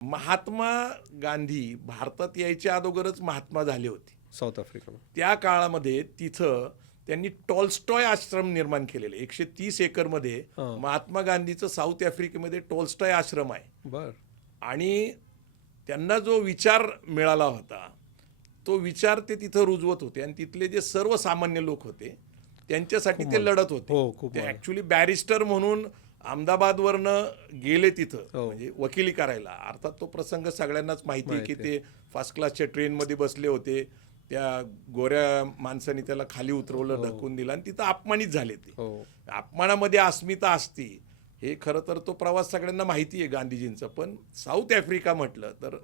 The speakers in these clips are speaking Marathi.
महात्मा गांधी भारतात यायच्या अगोदरच महात्मा झाले होते. South Africa. त्या काळामध्ये तिथं त्यांनी टॉल्स्टॉय आश्रम निर्माण केलेले 130 एकरमध्ये. महात्मा गांधीचं साऊथ आफ्रिकेमध्ये टॉल्स्टॉय आश्रम आहे. बर. आणि त्यांना जो विचार मिळाला होता तो विचार ते तिथं रुजवत होते आणि तिथले जे सर्वसामान्य लोक होते त्यांच्यासाठी ते लढत होते. ते ऍक्च्युली बॅरिस्टर म्हणून अहमदाबादवरनं गेले तिथं म्हणजे वकिली करायला. अर्थात तो प्रसंग सगळ्यांनाच माहिती आहे की ते फर्स्ट क्लासच्या ट्रेनमध्ये बसले होते. त्या गोऱ्या माणसाने त्याला खाली उतरवलं, ढकलून दिलं आणि तिथं अपमानित झाले. ते अपमानामध्ये अस्मिता असती हे खरं तर तो प्रवास सगळ्यांना माहिती आहे गांधीजींचा. पण साऊथ आफ्रिका म्हटलं तर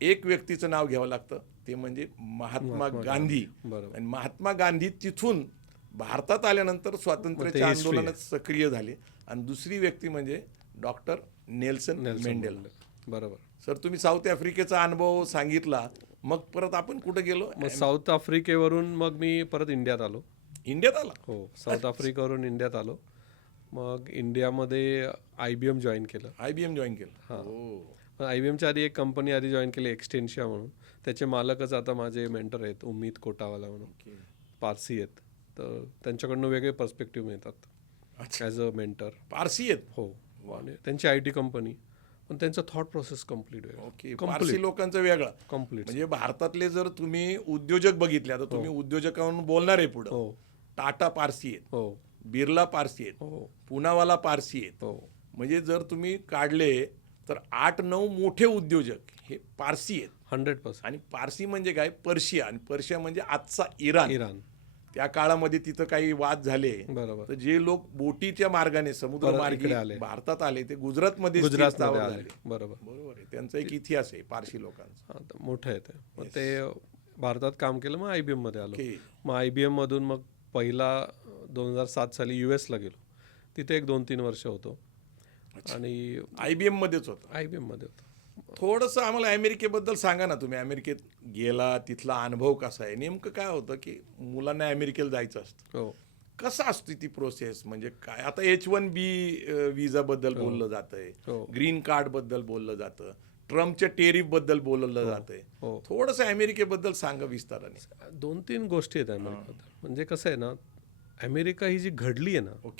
एक व्यक्तीचं नाव घ्यावं लागतं, ते म्हणजे महात्मा गांधी. आणि महात्मा गांधी तिथून भारतात आल्यानंतर स्वातंत्र्याच्या आंदोलनात सक्रिय झाले. आणि दुसरी व्यक्ती म्हणजे डॉक्टर नेल्सन मंडेला. बरोबर. सर, तुम्ही साऊथ आफ्रिकेचा अनुभव सांगितला, मग परत आपण कुठे गेलो? मग साऊथ आफ्रिकेवरून मग मी परत इंडियात आलो. इंडियात आला? हो, साऊथ आफ्रिकेवरून इंडियात आलो. मग इंडियामध्ये IBM जॉईन केलं. IBM जॉईन केलं? हां. IBMच्या आधी एक कंपनी आधी जॉईन केली, एक्सटेन्शिया म्हणून. त्याचे मालकच आता माझे मेंटर आहेत, उम्मीद कोटावाला म्हणून. पारसी आहेत, तर त्यांच्याकडनं वेगळे पर्स्पेक्टिव्ह मिळतात ॲज अ मेंटर. पारसी आहेत? हो. आणि त्यांची IT कंपनी, पण त्यांचा थॉट प्रोसेस कम्प्लीट वेगळा. ओके. पारसी लोकांचं वेगळं कम्प्लीट. म्हणजे भारतातले जर तुम्ही उद्योजक बघितले, आता तुम्ही उद्योजकांना बोलणार आहे पुढे. टाटा पारसी आहेत, बिर्ला पारसी आहेत, पुनावाला पारसी आहेत. म्हणजे जर तुम्ही काढले तर 8-9 मोठे उद्योजक हे पारसी आहेत. 100%. आणि पारसी म्हणजे काय? पर्शिया. आणि पर्शिया म्हणजे आजचा इराण. त्या काळामध्ये तिथं काही वाद झाले, बरोबर, तर जे लोक बोटीच्या मार्गाने समुद्रमार्गे भारतात आले ते गुजरातमध्ये आले. बरोबर बरोबर आहे. त्यांचा एक इतिहास आहे पारसी लोकांचा. मोठं आहे ते. मग ते भारतात काम केलं, मग IBM मध्ये आलो. मग IBM मधून मग पहिला 2007 साली US ला गेलो. तिथे एक 2-3 वर्ष होतो. आणि IBM मध्येच होतं? IBM मध्ये होतो. थोडंसं आम्हाला अमेरिकेबद्दल सांगा ना. तुम्ही अमेरिकेत गेला, तिथला अनुभव कसा आहे? नेमकं काय होतं की मुलांना अमेरिकेला जायचं असतं, कसं असते ती प्रोसेस? म्हणजे काय आता H1B विजा बद्दल बोललं जातंय, ग्रीन कार्ड बद्दल बोललं जातं, ट्रम्पच्या टेरिफ बद्दल बोललं जातंय. थोडंसं अमेरिकेबद्दल सांगा विस्ताराने. 2-3 गोष्टी आहेत अमेरिकेबद्दल. म्हणजे कसं आहे ना, अमेरिका ही जी घडली आहे ना,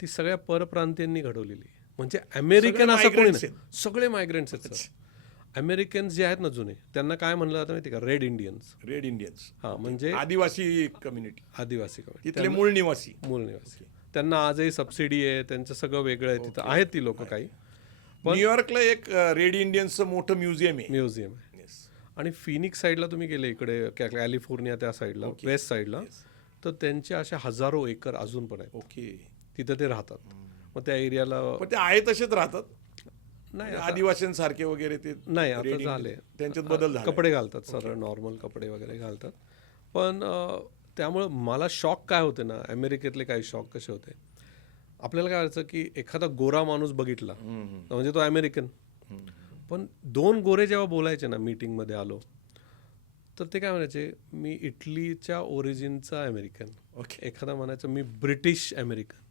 ती सगळ्या परप्रांतीयांनी घडवलेली. म्हणजे अमेरिकन असं कोणी नाही, सगळे मायग्रेंट्स आहेत. अमेरिकन्स जे आहेत ना जुने, त्यांना काय म्हणलं जातं माहिती का? Red Indians. रेड इंडियन्स, हां, म्हणजे आदिवासी कम्युनिटी. आदिवासी कम्युनिटी, तिथले मूळ निवासी. त्यांना आजही सबसिडी आहे, त्यांचं सगळं वेगळं आहे. तिथं आहेत ती लोक काही. न्यूयॉर्कला एक रेड इंडियन्सचं मोठं म्युझियम आहे. आणि फिनिक्स साईडला तुम्ही गेले, इकडे कॅलिफोर्निया त्या साईडला, वेस्ट साईडला, तर त्यांचे अशा हजारो एकर अजून पण आहेत. तिथं ते राहतात. मग त्या एरियाला ते आहे तसेच राहतात? नाही, आदिवासींसारखे वगैरे ते नाही, आता झाले, त्यांच्यात बदल झाले. कपडे घालतात, सरळ नॉर्मल कपडे वगैरे घालतात. पण त्यामुळं मला शॉक काय होते ना, अमेरिकेतले काही शॉक कसे होते, आपल्याला काय व्हायचं की एखादा गोरा माणूस बघितला म्हणजे तो अमेरिकन. पण 2 गोरे जेव्हा बोलायचे ना, मीटिंगमध्ये आलो, तर ते काय म्हणायचे, मी इटलीच्या ओरिजिनचा अमेरिकन. एखादा म्हणायचं मी ब्रिटिश अमेरिकन.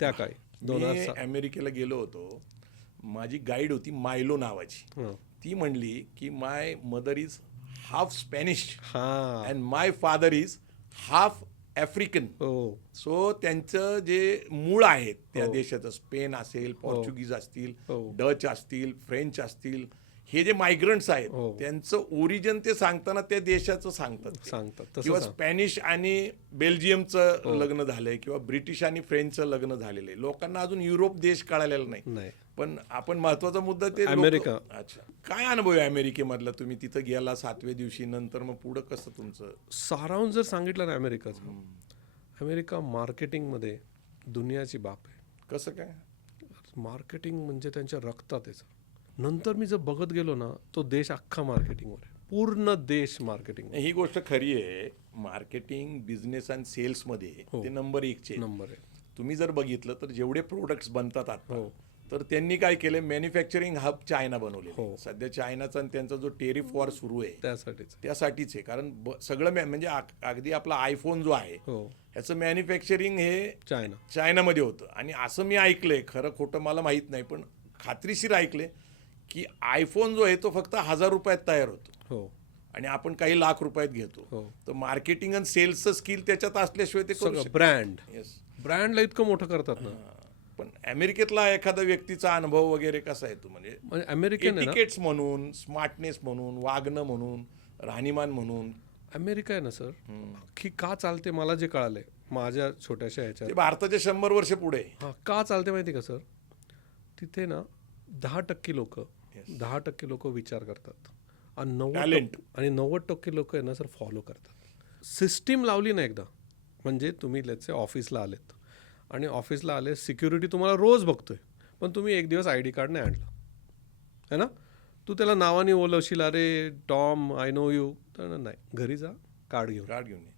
त्या काळी 2007 अमेरिकेला गेलो होतो, माझी गाईड होती मायलो नावाची. ती म्हणली की my mother is half Spanish and my father is half African. So त्यांचं जे मूळ आहेत त्या देशाचं, स्पेन असेल, पोर्चुगीज असतील, डच असतील, फ्रेंच असतील, हे जे मायग्रंट्स आहेत त्यांचं ओरिजिन ते सांगताना त्या देशाचं सांगतात. किंवा स्पॅनिश आणि बेल्जियमचं लग्न झालंय किंवा ब्रिटिश आणि फ्रेंचचं लग्न झालेलं आहे. लोकांना अजून युरोप देश कळालेला नाही. पण आपण महत्वाचा मुद्दा ते अमेरिका. अच्छा, काय अनुभव आहे अमेरिकेमधला? तुम्ही तिथं गेला 7व्या दिवशी, नंतर मग पुढं कसं तुमचं सारांश जर सांगितलं ना अमेरिकाचं, अमेरिका मार्केटिंगमध्ये दुनियाची बाप आहे. कसं काय? मार्केटिंग म्हणजे त्यांच्या रक्तात आहे. नंतर मी जर बघत गेलो ना, तो देश अख्खा मार्केटिंगवर आहे, पूर्ण देश मार्केटिंग. ही गोष्ट खरी आहे. मार्केटिंग, बिझनेस आणि सेल्समध्ये ते नंबर 1 आहे. तुम्ही जर बघितलं तर जेवढे प्रोडक्ट्स बनतात आता, तर त्यांनी काय केलं, मॅन्युफॅक्चरिंग हब चायना बनवले. सध्या चायनाचा आणि त्यांचा जो टेरिफ वॉर सुरू आहे त्यासाठीच आहे. कारण सगळं म्हणजे अगदी आपला आयफोन जो आहे ह्याचं मॅन्युफॅक्चरिंग हे चायनामध्ये होतं. आणि असं मी ऐकलंय, खरं खोटं मला माहीत नाही, पण खात्रीशीर ऐकलंय की आयफोन जो आहे तो फक्त 1000 रुपयात तयार होतो हो आणि आपण काही लाख रुपयात घेतो. हो. तर मार्केटिंग आणि सेल्सचं स्किल त्याच्यात असल्याशिवाय ते करू सगळं ब्रँड येस. ब्रँडला इतकं मोठं करतात ना. पण अमेरिकेतला एखादा व्यक्तीचा अनुभव वगैरे कसा आहे तो म्हणजे म्हणजे अमेरिकन आहे ना, एटिकेट्स म्हणून, स्मार्टनेस म्हणून, वागणं म्हणून, राहणीमान म्हणून अमेरिका आहे ना सर, की का चालते मला जे कळालंय माझ्या छोट्याशा ह्याच्यात, ते भारताच्या 100 वर्ष पुढे आहे. हा का चालते माहिती का सर, तिथे ना 10% लोक 10% लोक विचार करतात आणि 90% लोक आहे ना सर फॉलो करतात. सिस्टीम लावली ना एकदा, म्हणजे तुम्ही लेट्स ऑफिसला आलेत आणि ऑफिसला आले, सिक्युरिटी तुम्हाला रोज बघतोय, पण तुम्ही एक दिवस ID कार्ड नाही आणलं है ना, तू त्याला नावाने बोलवशील, अरे टॉम आय नो यू, तर नाही, घरी जा कार्ड घेऊन. कार्ड घेऊन ये.